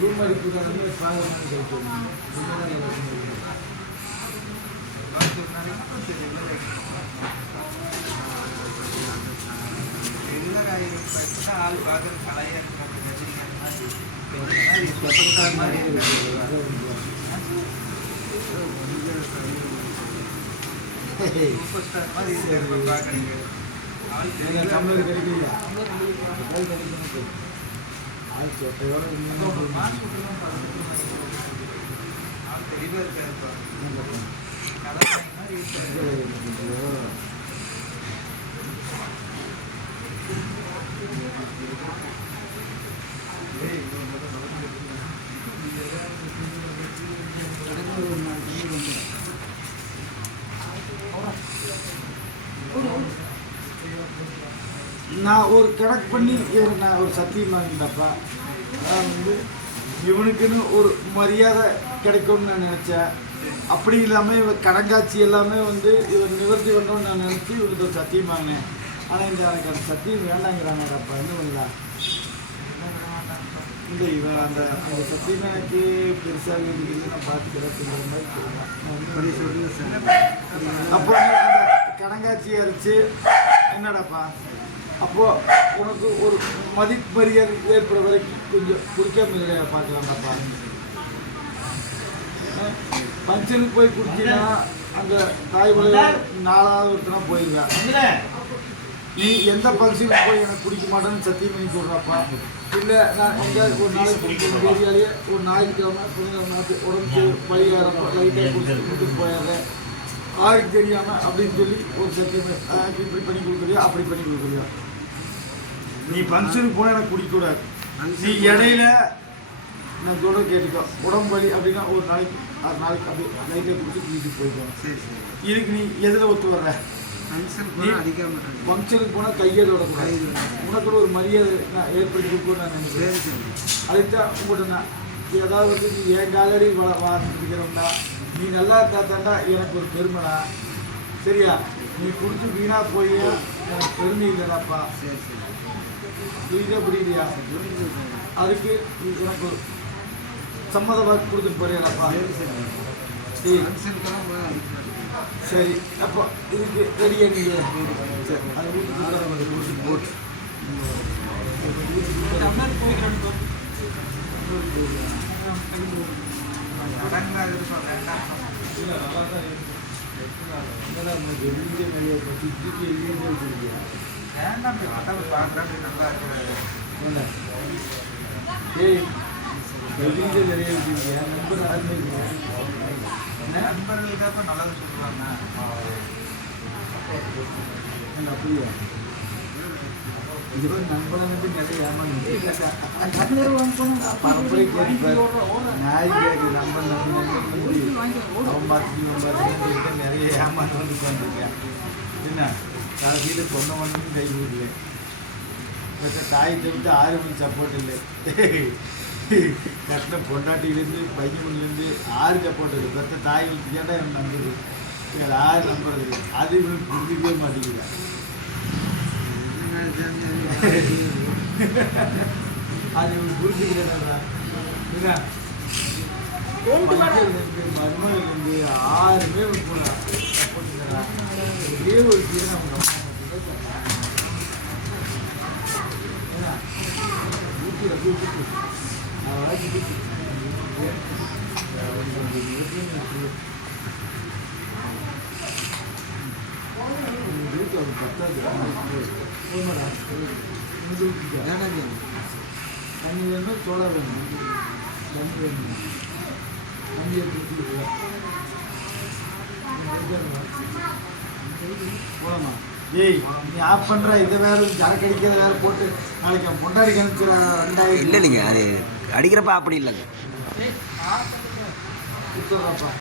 Room அடிக்கிறாங்க பார்க்கணும்னு சொல்லிட்டு ரெகுலர் ஆகிருப்பா ஆள் பார்க்குற கலையாக சூப்பர் ஸ்டார் மாதிரி பார்க்குறீங்க தமிழ் கிடைக்கல கிடைக்கணும் ஆள் சொட்டையோட தெளிவாக இருக்காருப்பா கதை மாதிரி நான் ஒரு கணக்கு பண்ணி நான் ஒரு சத்தியம் வாங்கிட்டப்பா அதான் இவனுக்குன்னு ஒரு மரியாதை கிடைக்கும்னு நான் நினச்சேன். அப்படி இல்லாமல் இவன் கடங்காட்சி எல்லாமே இவன் நிவர்த்தி பண்ணணும்னு நான் நினச்சி இவனுக்கு ஒரு சத்தியம் வாங்கினேன். ஆனால் இந்த எனக்கு அந்த சத்தியம் வேண்டாங்கிறாங்கப்பா. என்ன பண்ணலாம் இவன் அந்த சத்தியம் எனக்கு பெருசாக இருக்குது நான் பார்த்துக்கிறேன் மாதிரி சொல்லுவேன். அப்புறம் அந்த கடங்காட்சி அரைச்சி என்னடாப்பா அப்போது உனக்கு ஒரு மதிப்பரியாதை ஏற்படுற வரைக்கும் கொஞ்சம் குடிக்காம இல்லையா பார்க்கலாம்டாப்பா. ஃபங்க்ஷனுக்கு போய் குடிச்சின்னா அந்த தாய்மொழி 4வது ஒருத்தனா போயிருவேன். நீ எந்த ஃபங்க்ஷனுக்கு போய் எனக்கு குடிக்க மாட்டேன்னு சத்தியம் பண்ணி சொல்கிறாப்பா. இல்லை நான் எங்கேயாவது ஒரு நாளைக்கு குடிக்கிற ஏரியாலேயே ஒரு ஞாயிற்றுக்கிழமை புதன்கிழமை உடம்பு பரிகாரம் லைட்டாக குடிச்சுட்டு போயிடுறேன் ஆளுக்கு தெரியாமல் அப்படின்னு சொல்லி ஒரு சத்தியம் இப்படி பண்ணி கொடுக்குறியா அப்படி பண்ணி கொடுக்குறியா. நீ ஃபங்க்ஷனுக்கு போனால் எனக்கு குடிக்கக்கூடாது. நீ இடையில நான் சொல்ல கேட்டுக்கோ உடம்பு வலி அப்படின்னா ஒரு நாளைக்கு 6 நாளைக்கு அப்படி லைட்டாக குடிச்சு வீட்டுக்கு போய்க்கோ. சரி சரி இதுக்கு நீ எதில் ஒத்து வர்ற? ஃபங்க்ஷனுக்கு போனால் கையேடு விடக்கூடாது. உனக்கு ஒரு மரியாதை நான் ஏற்படுத்தி கொடுக்கணும்னு நான் நினைக்கிறேன். அதுதான் உங்கள்கிட்ட நான் ஏதாவது நீ என் காலடி வாழ்ந்துக்கிறோம்டா நீ நல்லா இருந்தா எனக்கு ஒரு பெருமைடா. சரியா? நீ குடிச்சு வீணாக போய் எனக்கு பெருமை இல்லைடாப்பா. சரி சரி புரியுதா புரியுதியா? அதுக்கு எனக்கு ஒரு சம்மத வாக்கு கொடுத்துட்டு போறியாடாப்பா. சரி சரி அப்போ இதுக்கு ரெடியாக நீங்கள் சரி அது வீட்டுக்கு போட்டு இல்லை நல்லா தான் என்னதான் வெளியே நிறைய சுற்றிக்கு எழுதி வச்சுருக்கியா வேண்டாம் பார்க்குறாங்க நல்லா இருக்கிறாரு. ஏய் வெளியே நிறைய வச்சுருக்கியா நம்பர் ஆரம்பிச்சு நண்பர்களுக்காக நல்லது சொல்லுவாங்க. அப்படியா இது நண்பனை வந்து நிறைய பரம்பரை கேட்பார் நாய் கேட்கு நம்பன் அவன் பார்த்துட்டு நிறைய ஏமாந்து வந்து உட்காந்துருக்கேன். என்ன கடைசியில் சொன்னவனும் கை வீடல தாய் தவிர்த்து 6 மணி சப்போர்ட் இல்லை. கட்டின பொண்டாட்டிலேருந்து பையன்லேருந்து 6 சப்போர்ட் இருக்குது. பெற்ற தாய்களுக்கு கேட்டால் எனக்கு நம்புது. யார் நம்புறது? அது இவனுக்கு புரிஞ்சிக்கவே மாட்டேங்குது. அது இவனுக்கு புரிஞ்சுக்கிறேன்டா. என்ன மருமகள்லேருந்து 6 பேர் போனான் சப்போர்ட்டுங்கிறா. ஒரே ஒரு பேர் நம்ம வீட்டில் தண்ணி வேணும் சோளா வேணும் தண்ணி வேணும் தண்ணி எடுத்து போலாமா? ஏய் நீ ஆஃப் பண்ணுற இதை வேறு சரக்கு அடிக்கிறத வேறு போட்டு நாளைக்கு அவன் பொண்டாடிக்கு அனுப்பிச்சுடா 2000 இல்லை இல்லைங்க அது அடிக்கிறப்ப அப்படி இல்லைங்க கொடுத்துட்றாப்பா.